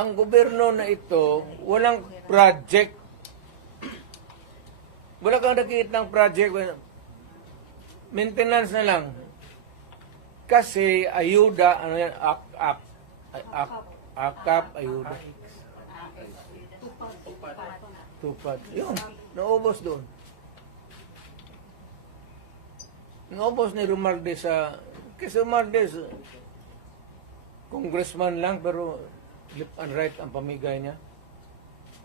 ang gobyerno na ito, walang project. Wala kang nakikita ng project. Maintenance na lang. Kasi ayuda, ano yan, ak, ak, ak, akap, ayuda. Tupad. Yun, naubos doon. Naubos ni Romualdez sa... Kasi Romualdez, congressman lang, pero left and right ang pamigay niya.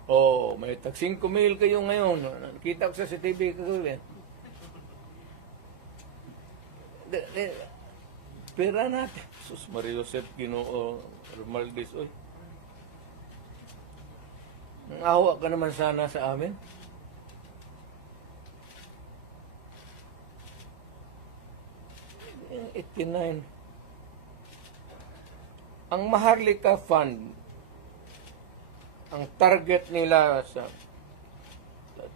Oh, may tag 5 mil kayo ngayon. Nakita ko sa CTV kagabi. Pera natin. Sus Maria Joseph Ginoo Romualdez, oy. Awa ka naman sana sa amin. Yung 89. Ang Maharlika Fund, ang target nila sa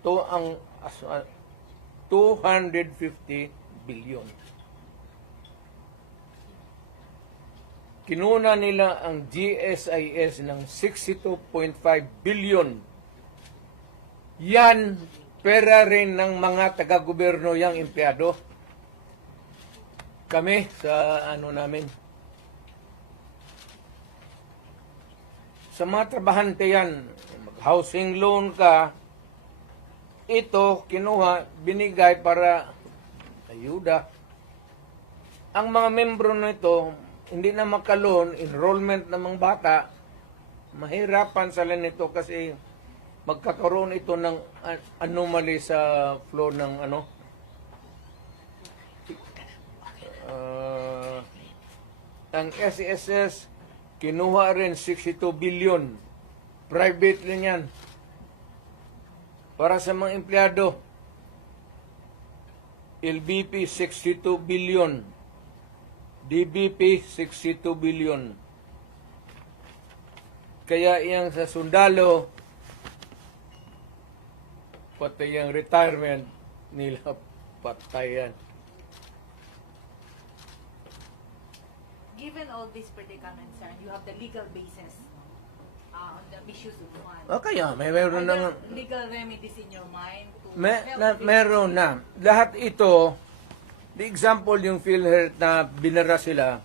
to ang ah, 250 billion. Kinuna nila ang GSIS ng 62.5 billion. Yan pera rin ng mga taga-gobyerno yang empleyado. Kami sa ano namin. Sa mga trabahante yan, mag-housing loan ka, ito kinuha, binigay para ayuda. Ang mga membro nito, hindi na makaloon, enrollment ng mga bata, mahirapan sila nito kasi magkakaroon ito ng an- anomaly sa flow ng ano. Ah, ang SESS, kinuha rin 62 billion. Private rin yan. Para sa mga empleyado, LBP 62 billion. DBP 62 billion. Kaya iyang sa sundalo, pati yung retirement nila patayan. Given all these predicaments, sir, you have the legal basis uh, on the issues of one. O kaya, may meron there legal remedies in your mind to May, na, meron na. Lahat ito, the example yung PhilHealth na binara sila,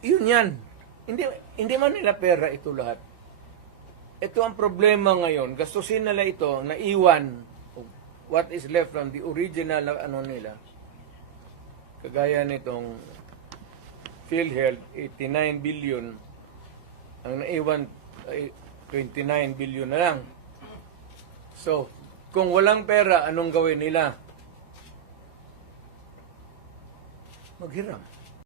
yun yan. Hindi, hindi man nila pera ito lahat. Ito ang problema ngayon. Gastusin nila ito, naiwan what is left from the original na ano nila. Kagaya nitong PhilHealth, 89 billion. Ang naiwan, ay 29 billion na lang. So, kung walang pera, anong gawin nila? Maghiram.